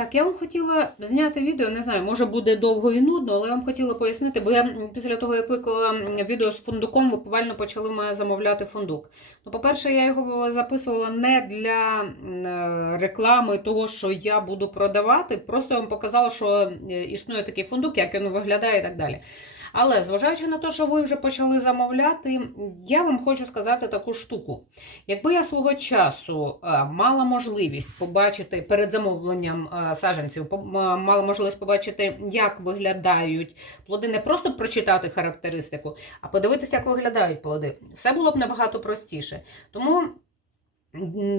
Так, я вам хотіла зняти відео, не знаю, може буде довго і нудно, але я вам хотіла пояснити, бо я після того, як виклала відео з фундуком, ви повально почали мене замовляти фундук. Ну, по-перше, я його записувала не для е, реклами того, що я буду продавати. Просто я вам показала, що е, існує такий фундук, як він виглядає і так далі. Але зважаючи на те, що ви вже почали замовляти, я вам хочу сказати таку штуку. Якби я свого часу е, мала можливість побачити перед замовленням саджанців, мала можливість побачити, як виглядають плоди, не просто прочитати характеристику, а подивитися, як виглядають плоди, все було б набагато простіше. Тому.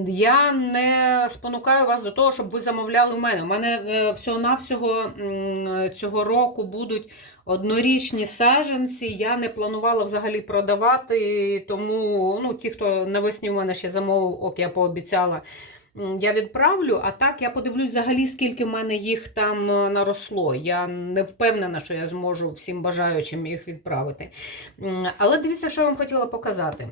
Я не спонукаю вас до того, щоб ви замовляли у мене. У мене е, всього-навсього цього року будуть однорічні саджанці. Я не планувала взагалі продавати, тому ну, ті, хто навесні в мене ще замовив, ок, я пообіцяла. Я відправлю, а так я подивлюсь взагалі, скільки в мене їх там е, наросло. Я не впевнена, що я зможу всім бажаючим їх відправити. Але дивіться, що я вам хотіла показати.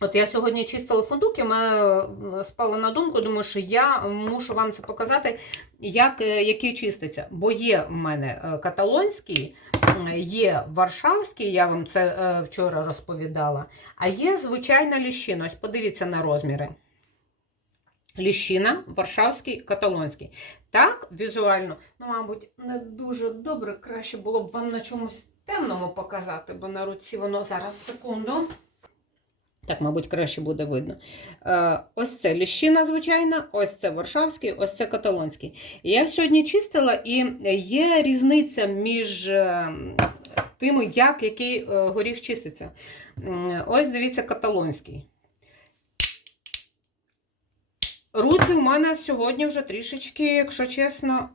От я сьогодні чистила фундук, і мене спало на думку, думаю, що я мушу вам це показати, як, е, який чиститься. Бо є в мене е, каталонський, є варшавський, я вам це вчора розповідала, а є звичайна ліщина. Ось подивіться на розміри. Ліщина, варшавський, каталонський. Так, візуально, ну, мабуть, не дуже добре. Краще було б вам на чомусь темному показати, бо на руці воно зараз секунду. Так, мабуть, краще буде видно. Е, ось це ліщина, звичайна, ось це варшавський, ось це каталонський. Я сьогодні чистила, і є різниця між е, тими, як який е, горіх чиститься. Ось дивіться, каталонський. Руці у мене сьогодні вже трішечки, якщо чесно.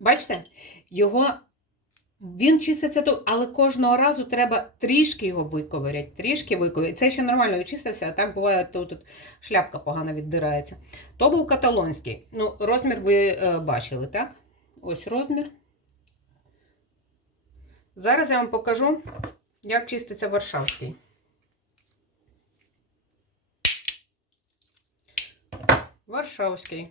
Бачите, його він чиститься тут, але кожного разу треба трішки його виковиряти, трішки виковиряти. Це ще нормально відчистився, а так буває, то тут шляпка погано віддирається. То був каталонський. Ну, розмір ви е, бачили, так? Ось розмір. Зараз я вам покажу, як чиститься варшавський. Варшавський.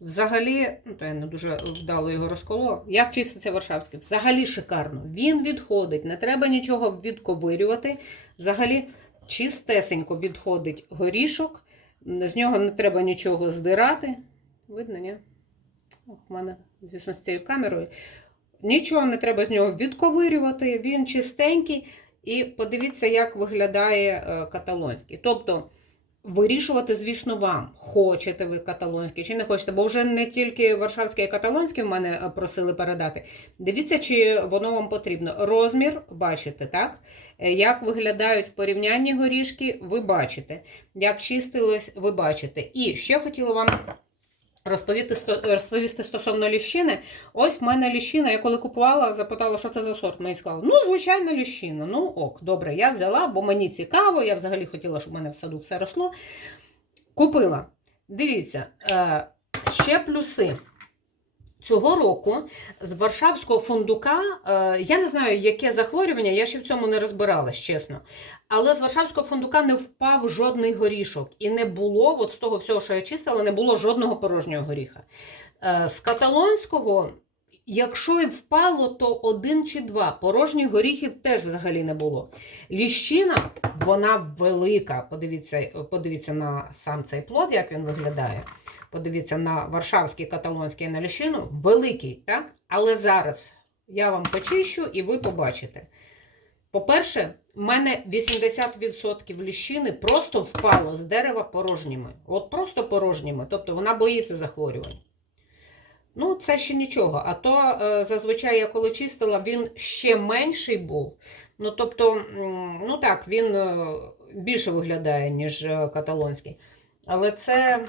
Взагалі, ну то я не дуже вдало його розколола. Як чиститься Варшавський? Взагалі шикарно. Він відходить, не треба нічого відковирювати. Взагалі чистесенько відходить горішок, з нього не треба нічого здирати. Видно, ні? Ох, в мене, звісно, з цією камерою. Нічого не треба з нього відковирювати, він чистенький. І подивіться, як виглядає е, каталонський. Тобто. Вирішувати, звісно, вам, хочете ви каталонський чи не хочете, бо вже не тільки варшавський, а каталонський в мене е, просили передати. Дивіться, чи воно вам потрібно. Розмір бачите, так? Е, Як виглядають в порівнянні горішки, ви бачите. Як чистилось, ви бачите. І ще хотіла вам розповісти, розповісти стосовно ліщини. Ось в мене ліщина, я коли купувала, запитала, що це за сорт. Мені сказали, ну, звичайна ліщина. Ну, ок, добре, я взяла, бо мені цікаво, я взагалі хотіла, щоб в мене в саду все росло. Купила. Дивіться, е, ще плюси. Цього року з варшавського фундука, е, я не знаю, яке захворювання, я ще в цьому не розбиралась, чесно. Але з варшавського фундука не впав жодний горішок. І не було, от з того всього, що я чистила, не було жодного порожнього горіха. Е, З каталонського, якщо і впало, то один чи два. Порожніх горіхів теж взагалі не було. Ліщина, вона велика. Подивіться, подивіться на сам цей плод, як він виглядає. Подивіться на варшавський, каталонський на ліщину. Великий, так? Але зараз я вам почищу і ви побачите. По-перше, в мене 80% ліщини просто впало з дерева порожніми. От просто порожніми. Тобто вона боїться захворювань. Ну, це ще нічого. А то е, зазвичай я коли чистила, він ще менший був. Ну, тобто, ну так, він е, більше виглядає, ніж е, каталонський. Але це,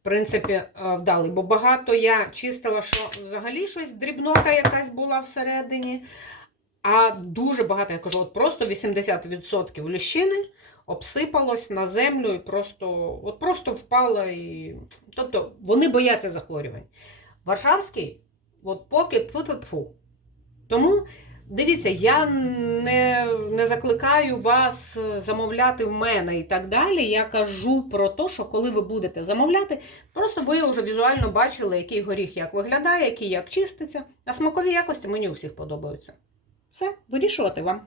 в принципі, е, вдалий. Бо багато я чистила, що взагалі щось дрібнота якась була всередині. А дуже багато, я кажу, от просто 80% ліщини обсипалось на землю і просто, от просто впало. І... Тобто вони бояться захворювань. Варшавський, от поки пу-пу-пу. Тому Дивіться, я не, не закликаю вас е, замовляти в мене і так далі. Я кажу про те, що коли ви будете замовляти, просто ви вже візуально бачили, який горіх як виглядає, який як чиститься. А смакові якості мені у всіх подобаються. Все, вирішувати вам.